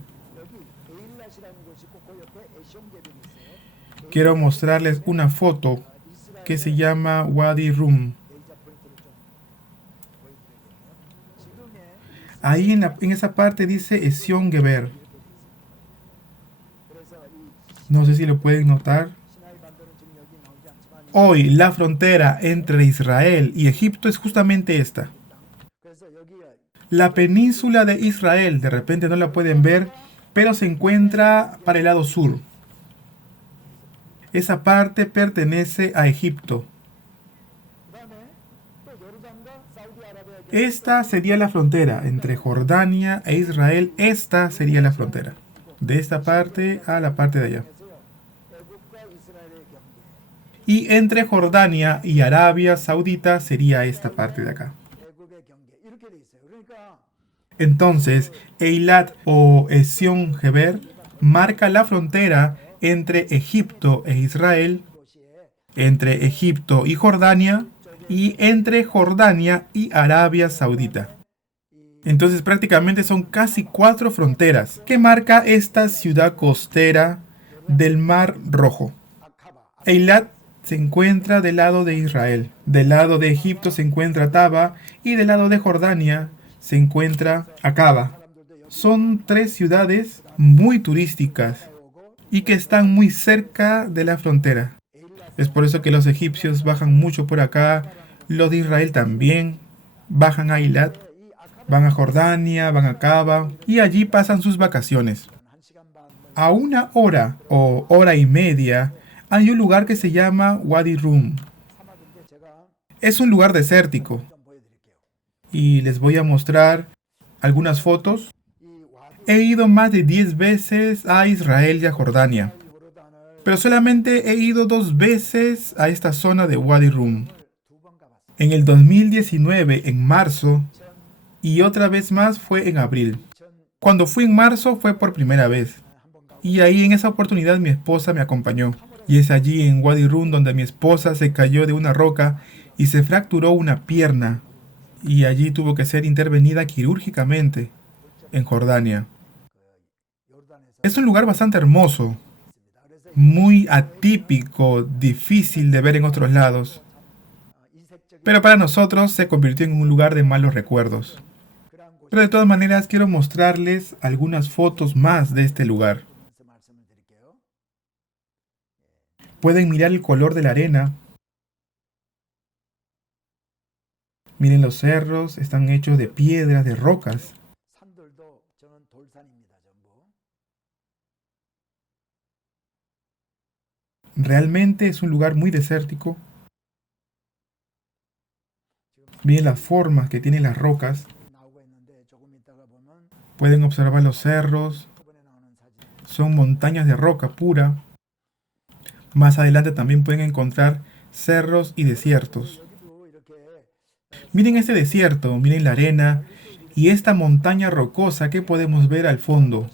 Quiero mostrarles una foto que se llama Wadi Rum. Ahí en esa parte dice Ezion Geber. No sé si lo pueden notar. Hoy la frontera entre Israel y Egipto es justamente esta. La península de Israel, de repente no la pueden ver, pero se encuentra para el lado sur. Esa parte pertenece a Egipto. Esta sería la frontera entre Jordania e Israel. Esta sería la frontera. De esta parte a la parte de allá. Y entre Jordania y Arabia Saudita sería esta parte de acá. Entonces, Eilat o Ezion Geber marca la frontera entre Egipto e Israel, entre Egipto y Jordania, y entre Jordania y Arabia Saudita. Entonces prácticamente son casi 4 fronteras que marca esta ciudad costera del Mar Rojo. Eilat se encuentra del lado de Israel, del lado de Egipto se encuentra Taba y del lado de Jordania se encuentra Acaba. Son 3 ciudades muy turísticas y que están muy cerca de la frontera. Es por eso que los egipcios bajan mucho por acá, los de Israel también bajan a Eilat, van a Jordania, van a Acaba y allí pasan sus vacaciones. A 1 hora o hora y media hay un lugar que se llama Wadi Rum. Es un lugar desértico y les voy a mostrar algunas fotos. He ido más de 10 veces a Israel y a Jordania, pero solamente he ido 2 veces a esta zona de Wadi Rum. En el 2019, en marzo, y otra vez más fue en abril. Cuando fui en marzo fue por primera vez, y ahí en esa oportunidad mi esposa me acompañó. Y es allí en Wadi Rum donde mi esposa se cayó de una roca y se fracturó una pierna, y allí tuvo que ser intervenida quirúrgicamente en Jordania. Es un lugar bastante hermoso, muy atípico, difícil de ver en otros lados, pero para nosotros se convirtió en un lugar de malos recuerdos. Pero de todas maneras quiero mostrarles algunas fotos más de este lugar. Pueden mirar el color de la arena. Miren los cerros, están hechos de piedras, de rocas. Realmente es un lugar muy desértico. Miren las formas que tienen las rocas. Pueden observar los cerros. Son montañas de roca pura. Más adelante también pueden encontrar cerros y desiertos. Miren este desierto, miren la arena y esta montaña rocosa que podemos ver al fondo.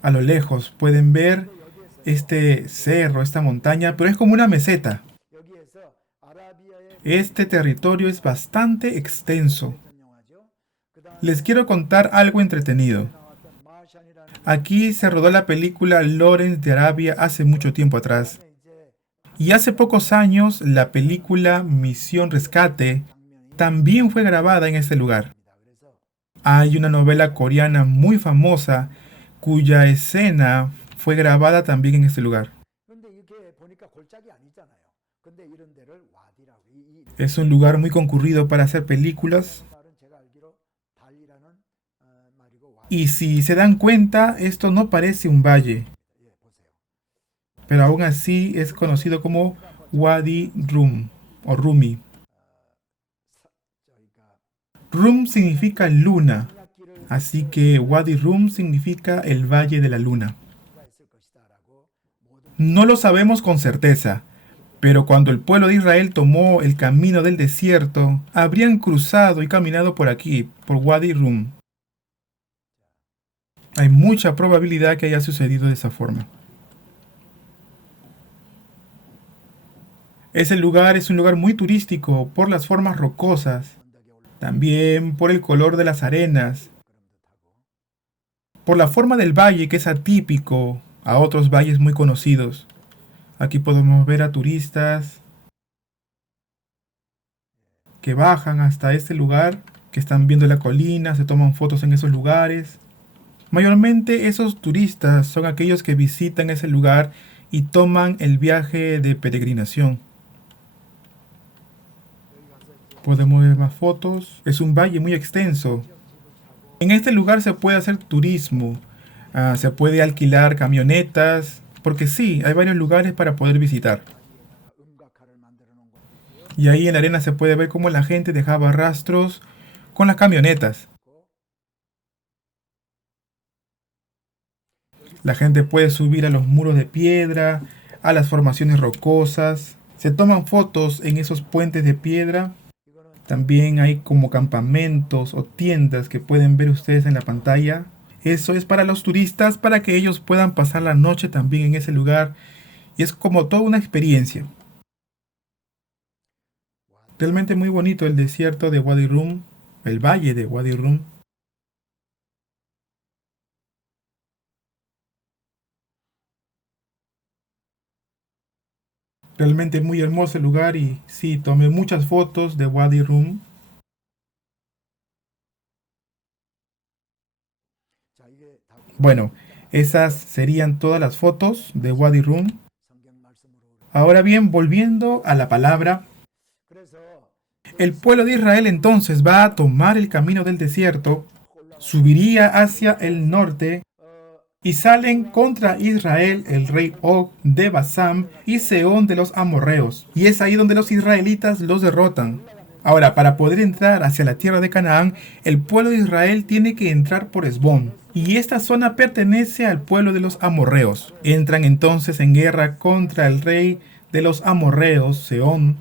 A lo lejos pueden ver este cerro, esta montaña, pero es como una meseta. Este territorio es bastante extenso. Les quiero contar algo entretenido. Aquí se rodó la película Lawrence de Arabia hace mucho tiempo atrás. Y hace pocos años la película Misión Rescate también fue grabada en este lugar. Hay una novela coreana muy famosa cuya escena fue grabada también en este lugar. Es un lugar muy concurrido para hacer películas. Y si se dan cuenta, esto no parece un valle, pero aún así es conocido como Wadi Rum o Rumi. Rum significa luna. Así que Wadi Rum significa el Valle de la Luna. No lo sabemos con certeza, pero cuando el pueblo de Israel tomó el camino del desierto, habrían cruzado y caminado por aquí, por Wadi Rum. Hay mucha probabilidad que haya sucedido de esa forma. Ese lugar es un lugar muy turístico por las formas rocosas, también por el color de las arenas, por la forma del valle que es atípico a otros valles muy conocidos. Aquí podemos ver a turistas que bajan hasta este lugar, que están viendo la colina, se toman fotos en esos lugares. Mayormente esos turistas son aquellos que visitan ese lugar y toman el viaje de peregrinación. Podemos ver más fotos. Es un valle muy extenso. En este lugar se puede hacer turismo. Se puede alquilar camionetas. Porque sí, hay varios lugares para poder visitar. Y ahí en la arena se puede ver cómo la gente dejaba rastros con las camionetas. La gente puede subir a los muros de piedra, a las formaciones rocosas. Se toman fotos en esos puentes de piedra. También hay como campamentos o tiendas que pueden ver ustedes en la pantalla. Eso es para los turistas, para que ellos puedan pasar la noche también en ese lugar. Y es como toda una experiencia. Realmente muy bonito el desierto de Wadi Rum, el valle de Wadi Rum. Realmente muy hermoso el lugar y sí, tomé muchas fotos de Wadi Rum. Bueno, esas serían todas las fotos de Wadi Rum. Ahora bien, volviendo a la palabra, el pueblo de Israel entonces va a tomar el camino del desierto, subiría hacia el norte y salen contra Israel el rey Og de Basán y Seón de los amorreos. Y es ahí donde los israelitas los derrotan. Ahora, para poder entrar hacia la tierra de Canaán, el pueblo de Israel tiene que entrar por Esbón. Y esta zona pertenece al pueblo de los amorreos. Entran entonces en guerra contra el rey de los amorreos, Seón,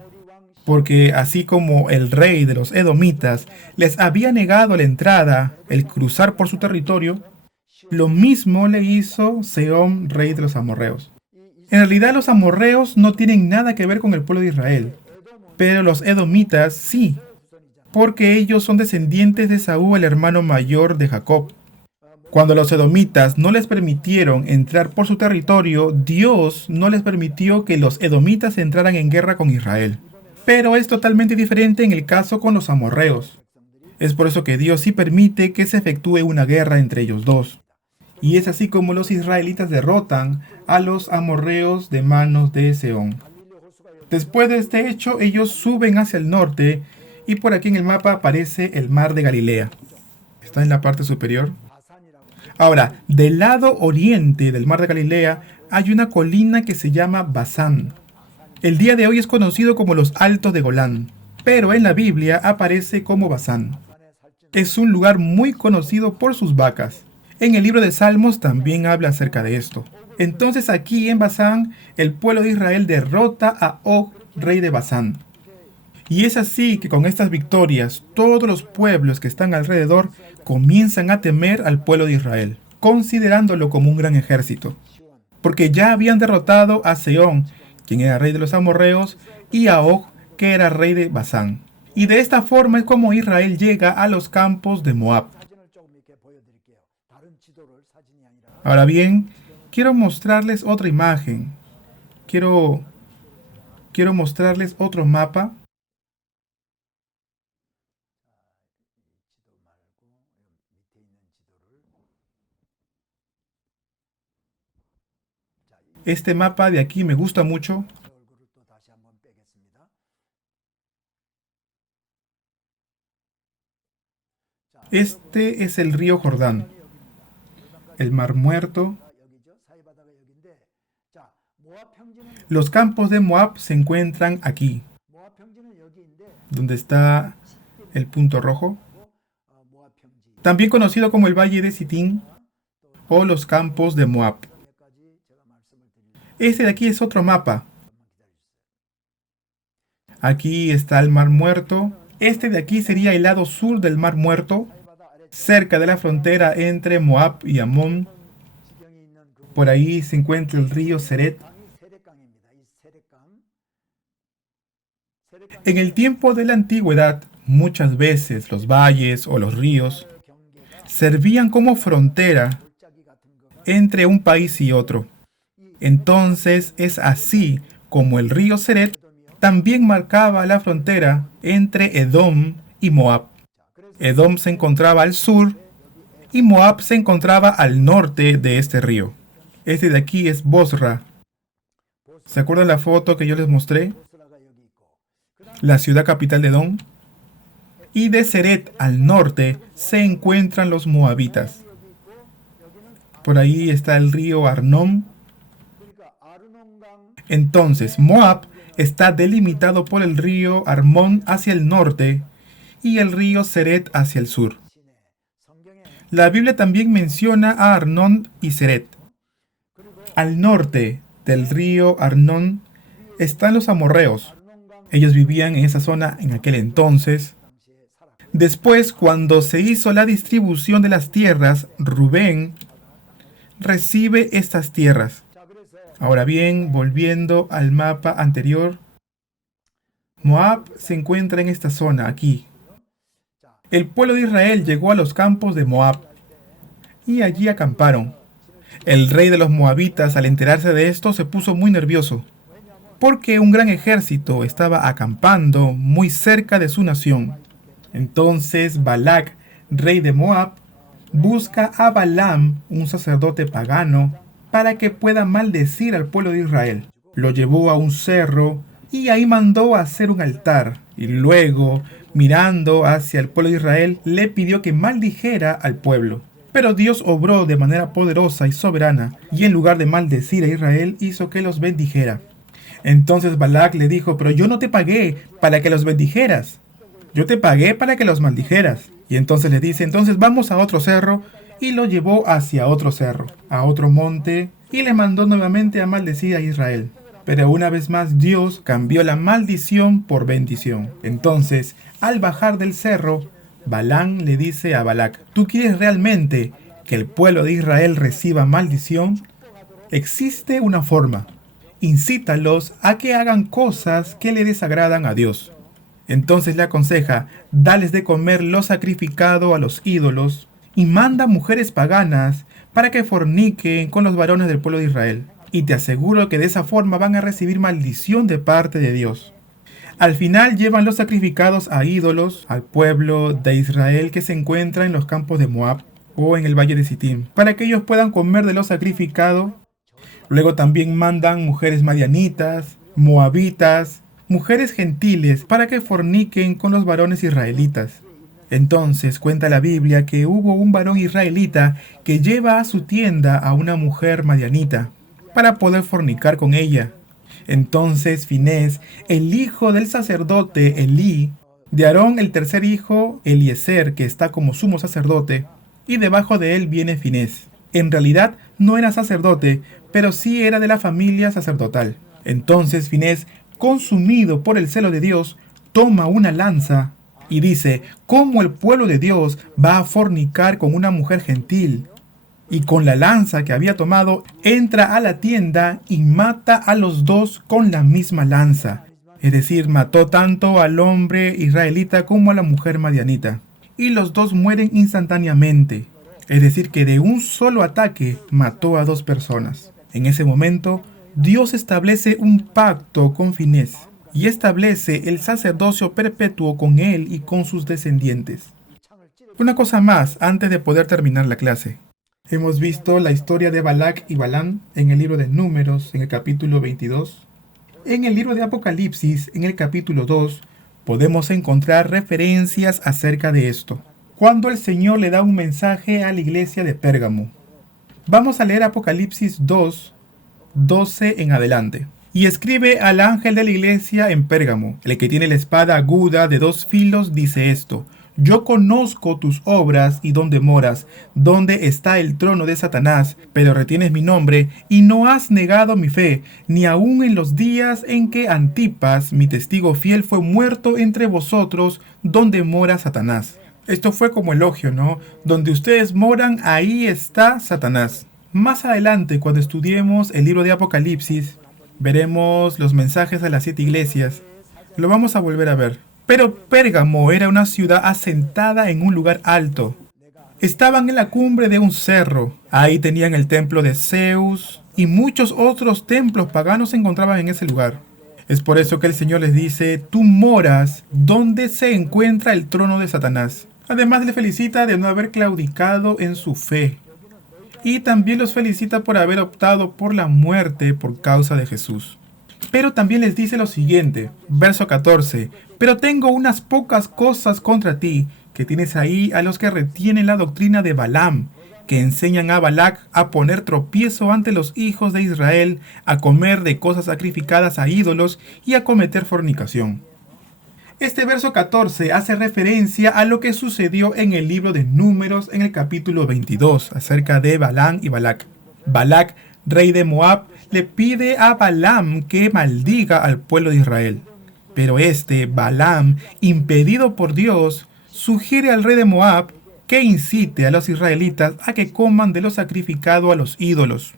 porque así como el rey de los edomitas les había negado la entrada, el cruzar por su territorio, lo mismo le hizo Sehón, rey de los amorreos. En realidad los amorreos no tienen nada que ver con el pueblo de Israel, pero los edomitas sí, porque ellos son descendientes de Saúl, el hermano mayor de Jacob. Cuando los edomitas no les permitieron entrar por su territorio, Dios no les permitió que los edomitas entraran en guerra con Israel. Pero es totalmente diferente en el caso con los amorreos. Es por eso que Dios sí permite que se efectúe una guerra entre ellos dos. Y es así como los israelitas derrotan a los amorreos de manos de Sehón. Después de este hecho, ellos suben hacia el norte y por aquí en el mapa aparece el mar de Galilea. Está en la parte superior. Ahora, del lado oriente del mar de Galilea hay una colina que se llama Basán. El día de hoy es conocido como los Altos de Golán, pero en la Biblia aparece como Basán. Es un lugar muy conocido por sus vacas. En el libro de Salmos también habla acerca de esto. Entonces aquí en Basán, el pueblo de Israel derrota a Og, rey de Basán. Y es así que con estas victorias, todos los pueblos que están alrededor comienzan a temer al pueblo de Israel, considerándolo como un gran ejército. Porque ya habían derrotado a Sehón, quien era rey de los amorreos, y a Og, que era rey de Basán. Y de esta forma es como Israel llega a los campos de Moab. Ahora bien, quiero mostrarles otra imagen. Quiero mostrarles otro mapa. Este mapa de aquí me gusta mucho. Este es el río Jordán, el Mar Muerto. Los campos de Moab se encuentran aquí, donde está el punto rojo. también conocido como el Valle de Sitín o los campos de Moab. Este de aquí es otro mapa. Aquí está el Mar Muerto. Este de aquí sería el lado sur del Mar Muerto, cerca de la frontera entre Moab y Amón. Por ahí se encuentra el río Seret. En el tiempo de la antigüedad, muchas veces los valles o los ríos servían como frontera entre un país y otro. Entonces es así como el río Seret también marcaba la frontera entre Edom y Moab. Edom se encontraba al sur y Moab se encontraba al norte de este río. Este de aquí es Bosra. ¿Se acuerdan la foto que yo les mostré? La ciudad capital de Edom. Y de Seret al norte se encuentran los moabitas. Por ahí está el río Arnón. Entonces, Moab está delimitado por el río Armón hacia el norte y el río Seret hacia el sur. La Biblia también menciona a Arnón y Seret. Al norte del río Arnón están los amorreos. Ellos vivían en esa zona en aquel entonces. Después, cuando se hizo la distribución de las tierras, Rubén recibe estas tierras. Ahora bien, volviendo al mapa anterior, Moab se encuentra en esta zona, aquí. El pueblo de Israel llegó a los campos de Moab y allí acamparon. El rey de los moabitas, al enterarse de esto, se puso muy nervioso, porque un gran ejército estaba acampando muy cerca de su nación. Entonces Balac, rey de Moab, busca a Balaam, un sacerdote pagano, para que pueda maldecir al pueblo de Israel. Lo llevó a un cerro y ahí mandó a hacer un altar. Y luego, mirando hacia el pueblo de Israel, le pidió que maldijera al pueblo. Pero Dios obró de manera poderosa y soberana, y en lugar de maldecir a Israel, hizo que los bendijera. Entonces Balac le dijo: pero yo no te pagué para que los bendijeras. Yo te pagué para que los maldijeras. Y entonces le dice: entonces vamos a otro cerro. Y lo llevó hacia otro cerro, a otro monte, y le mandó nuevamente a maldecir a Israel. Pero una vez más Dios cambió la maldición por bendición. Entonces, al bajar del cerro, Balaam le dice a Balac: ¿tú quieres realmente que el pueblo de Israel reciba maldición? Existe una forma. Incítalos a que hagan cosas que le desagradan a Dios. Entonces le aconseja: dales de comer lo sacrificado a los ídolos, y manda mujeres paganas para que forniquen con los varones del pueblo de Israel. Y te aseguro que de esa forma van a recibir maldición de parte de Dios. Al final llevan los sacrificados a ídolos al pueblo de Israel que se encuentra en los campos de Moab o en el valle de Sitín, para que ellos puedan comer de lo sacrificado. Luego también mandan mujeres madianitas, moabitas, mujeres gentiles para que forniquen con los varones israelitas. Entonces cuenta la Biblia que hubo un varón israelita que lleva a su tienda a una mujer madianita para poder fornicar con ella. Entonces Finés, el hijo del sacerdote Elí, de Aarón el tercer hijo, Eliezer, que está como sumo sacerdote, y debajo de él viene Finés. En realidad no era sacerdote, pero sí era de la familia sacerdotal. Entonces Finés, consumido por el celo de Dios, toma una lanza y dice: ¿cómo el pueblo de Dios va a fornicar con una mujer gentil? Y con la lanza que había tomado, entra a la tienda y mata a los dos con la misma lanza. Es decir, mató tanto al hombre israelita como a la mujer madianita. Y los dos mueren instantáneamente. Es decir, que de un solo ataque mató a dos personas. En ese momento, Dios establece un pacto con Finés y establece el sacerdocio perpetuo con él y con sus descendientes. Una cosa más antes de poder terminar la clase. Hemos visto la historia de Balac y Balaam en el libro de Números, en el capítulo 22. En el libro de Apocalipsis, en el capítulo 2, podemos encontrar referencias acerca de esto, cuando el Señor le da un mensaje a la iglesia de Pérgamo. Vamos a leer Apocalipsis 2, 12 en adelante. Y escribe al ángel de la iglesia en Pérgamo: el que tiene la espada aguda de dos filos dice esto: Yo conozco tus obras y dónde moras, dónde está el trono de Satanás, pero retienes mi nombre y no has negado mi fe, ni aun en los días en que Antipas, mi testigo fiel, fue muerto entre vosotros, donde mora Satanás. Esto fue como elogio, ¿no? Donde ustedes moran, ahí está Satanás. Más adelante, cuando estudiemos el libro de Apocalipsis, veremos los mensajes a las 7 iglesias. Lo vamos a volver a ver. Pero Pérgamo era una ciudad asentada en un lugar alto. Estaban en la cumbre de un cerro. Ahí tenían el templo de Zeus y muchos otros templos paganos se encontraban en ese lugar. Es por eso que el Señor les dice, tú moras donde se encuentra el trono de Satanás. Además le felicita de no haber claudicado en su fe. Y también los felicita por haber optado por la muerte por causa de Jesús. Pero también les dice lo siguiente, verso 14, pero tengo unas pocas cosas contra ti, que tienes ahí a los que retienen la doctrina de Balaam, que enseñan a Balac a poner tropiezo ante los hijos de Israel, a comer de cosas sacrificadas a ídolos y a cometer fornicación. Este verso 14 hace referencia a lo que sucedió en el libro de Números en el capítulo 22 acerca de Balaam y Balac. Balac, rey de Moab, le pide a Balaam que maldiga al pueblo de Israel. Pero Balaam, impedido por Dios, sugiere al rey de Moab que incite a los israelitas a que coman de lo sacrificado a los ídolos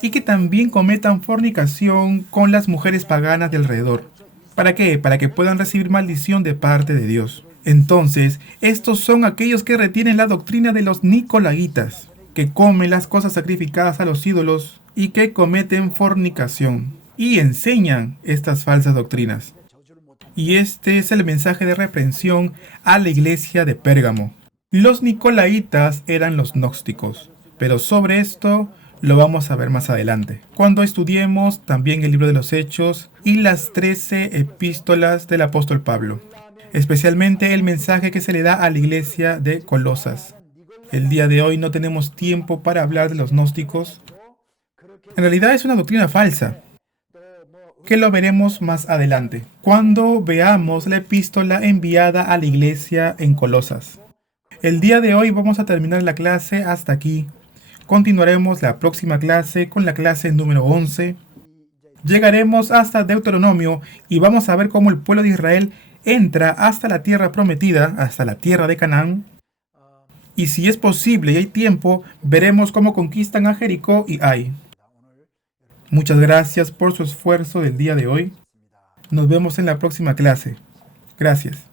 y que también cometan fornicación con las mujeres paganas de alrededor. ¿Para qué? Para que puedan recibir maldición de parte de Dios. Entonces, estos son aquellos que retienen la doctrina de los nicolaitas, que comen las cosas sacrificadas a los ídolos y que cometen fornicación y enseñan estas falsas doctrinas. Y este es el mensaje de reprensión a la iglesia de Pérgamo. Los nicolaitas eran los gnósticos, pero sobre esto lo vamos a ver más adelante, cuando estudiemos también el libro de los Hechos y las 13 epístolas del apóstol Pablo, especialmente el mensaje que se le da a la iglesia de Colosas. El día de hoy no tenemos tiempo para hablar de los gnósticos. En realidad es una doctrina falsa, que lo veremos más adelante, cuando veamos la epístola enviada a la iglesia en Colosas. El día de hoy vamos a terminar la clase hasta aquí. Continuaremos la próxima clase con la clase número 11. Llegaremos hasta Deuteronomio y vamos a ver cómo el pueblo de Israel entra hasta la tierra prometida, hasta la tierra de Canaán. Y si es posible y hay tiempo, veremos cómo conquistan a Jericó y Ai. Muchas gracias por su esfuerzo del día de hoy. Nos vemos en la próxima clase. Gracias.